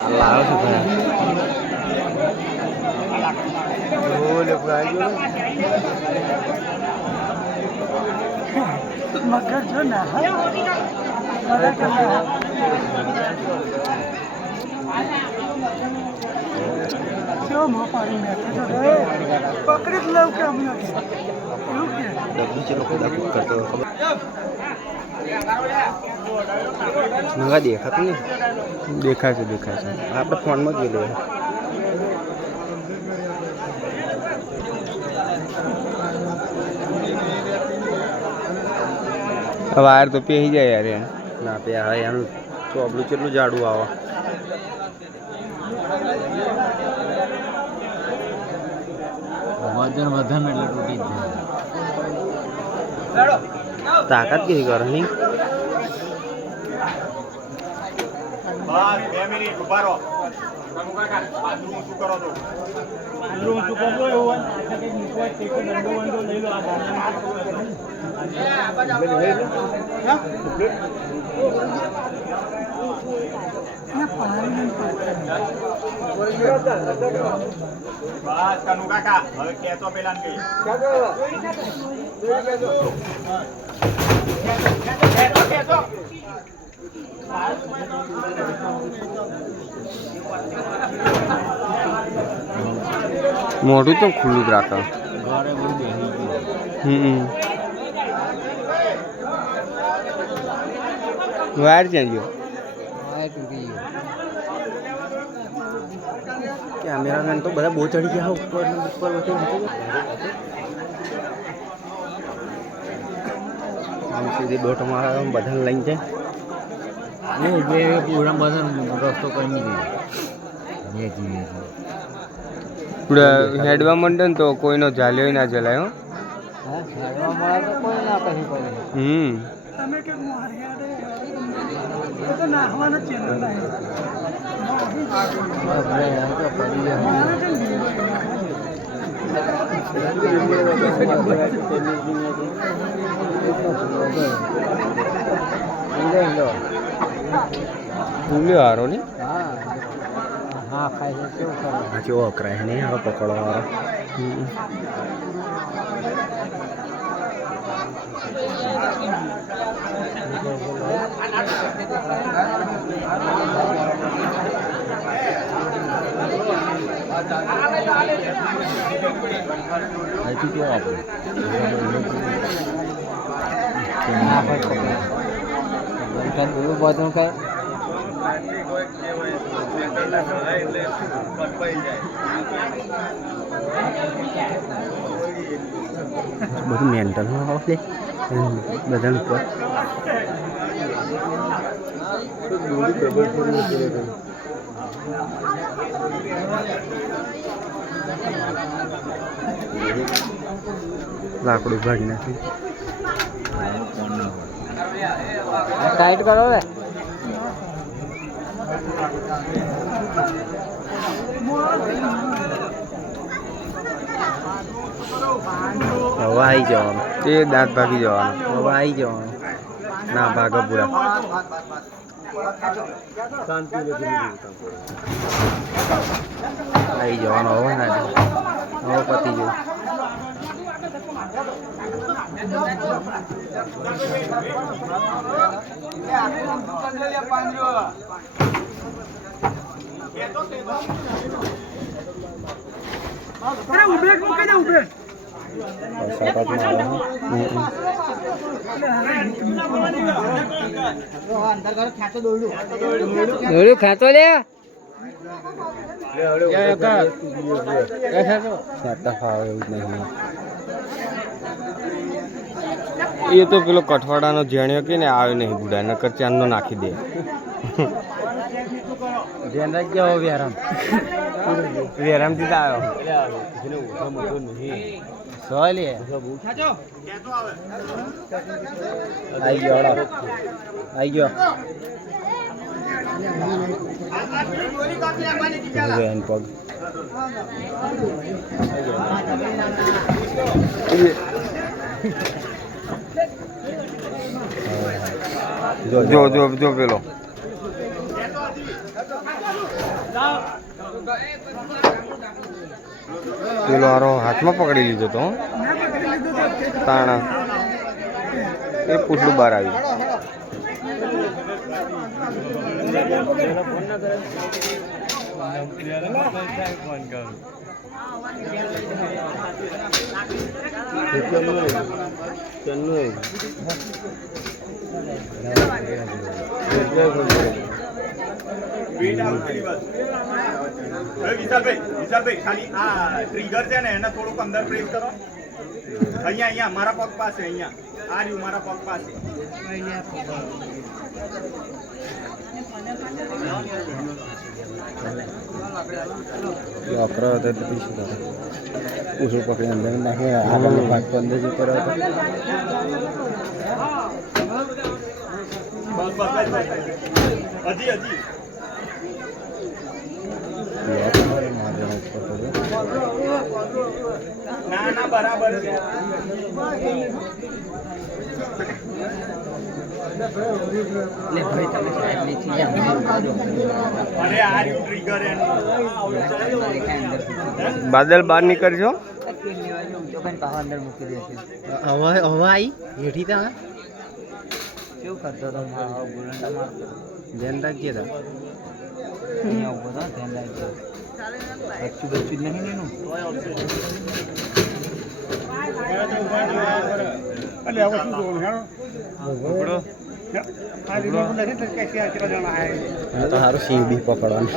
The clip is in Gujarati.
લાવો છો ભાઈ બોલે ભાઈ મગર જો ના પકડી જ લઉં કે અમે નવા દેખાતું નહીં દેખાય છે આપણે ફોનમાં જ જોઈએ વાયર તો પેહી જાય યાર એમ ના પે હા એનું ચોબલું કેટલું જાડું આવે વજન વધન એટલે તૂટી જ જાય તાકાત કેવી કરે નહીં બસ 2 મિનિટ ઉભા રહો શું કરો તો શું કરવો એવું કઈ મૂકવા ટેકો દંડો વંડો લઈ લો બસ કનુ કાકા હવે કેતો પેલા ને કઈ કેતો મોઢું તો ખુલ્લું જ રાખો વાયર ચેન્જ કેમેરામેન તો બધા બહુ ચડી ગયા ઉપર સીધી બોટ મારા બધા લઈને જાય જે પૂરા બધા રસ્તો કરી દીધો હેડવા માંડે ને તો કોઈનો ઝાલ્યો ના જલાય હો તમે કે તો નાખવાના ચેનલ ભૂલ્યો હારો ને હા ખાય છે કેવું કરે આ કેવો અકરાય નહીં હારો પકડવા વાળો હજી કેવો આપણે બધું કઈ બધું મેન્ટલમાં આવશે બધા ઉપર લાકડું ભાગી નાખ્યું ટાઈટ કરો હવે હવે આવી જવાનું તે દાંત ભાગી જવાનું હવે આવી જવાનું ના ભાગે પૂરા આવી જવાનું હવે ના હવે પતી ગયું ઉભેટ મૂકી દે ઉભેટ ખાતો લે એ તો પેલો કઠવાડાનો જેણ્યો કે ને આવે નહીં બુડા નકર ચાંદનો નાખી દે ધ્યાન રાખજો વ્યારામ વેરામથી તો આવ્યો સોલે આવી ગયો આવી ગયો વેન પગ જો પેલો પેલો હારો હાથમાં પકડી લીધો તો મેં પકડી લીધો તો તાણા એ પૂછડું બહાર આવ્યું વેટ આઉટ કરી બસ. હવે વિશાલભાઈ ખાલી આ ટ્રિગર છે ને એને થોડુંક અંદર પ્રેસ કરો. અહીંયા મારા પગ પાસે અહીંયા આ રહ્યું મારા પગ પાસે. વાપરો હતો તો શું કરે પૂછડું પકડી અંદર નાખે આગળનો ભાગ તો અંદર જતો રહ્યો હતો બસ હજી ના બરાબર છે. અરે આ રહ્યું ટ્રિગર એનું. બાદલ બહાર નીકળજો અંદર મૂકી દેશે હવે આવી હેઠી તમે શું કરતો હતો ગુલંડા મારતો ધ્યાન રાખજે તા અહીંયા ઉભો હતો ધ્યાન રાખજો બચ્ચું જ નહીં ને એનું એટલે હવે શું જોવાનું હેડો આ રીતનું નથી તો કે કેટલા જણા આવ્યા તો સારું સિંહ બી પકડવાનું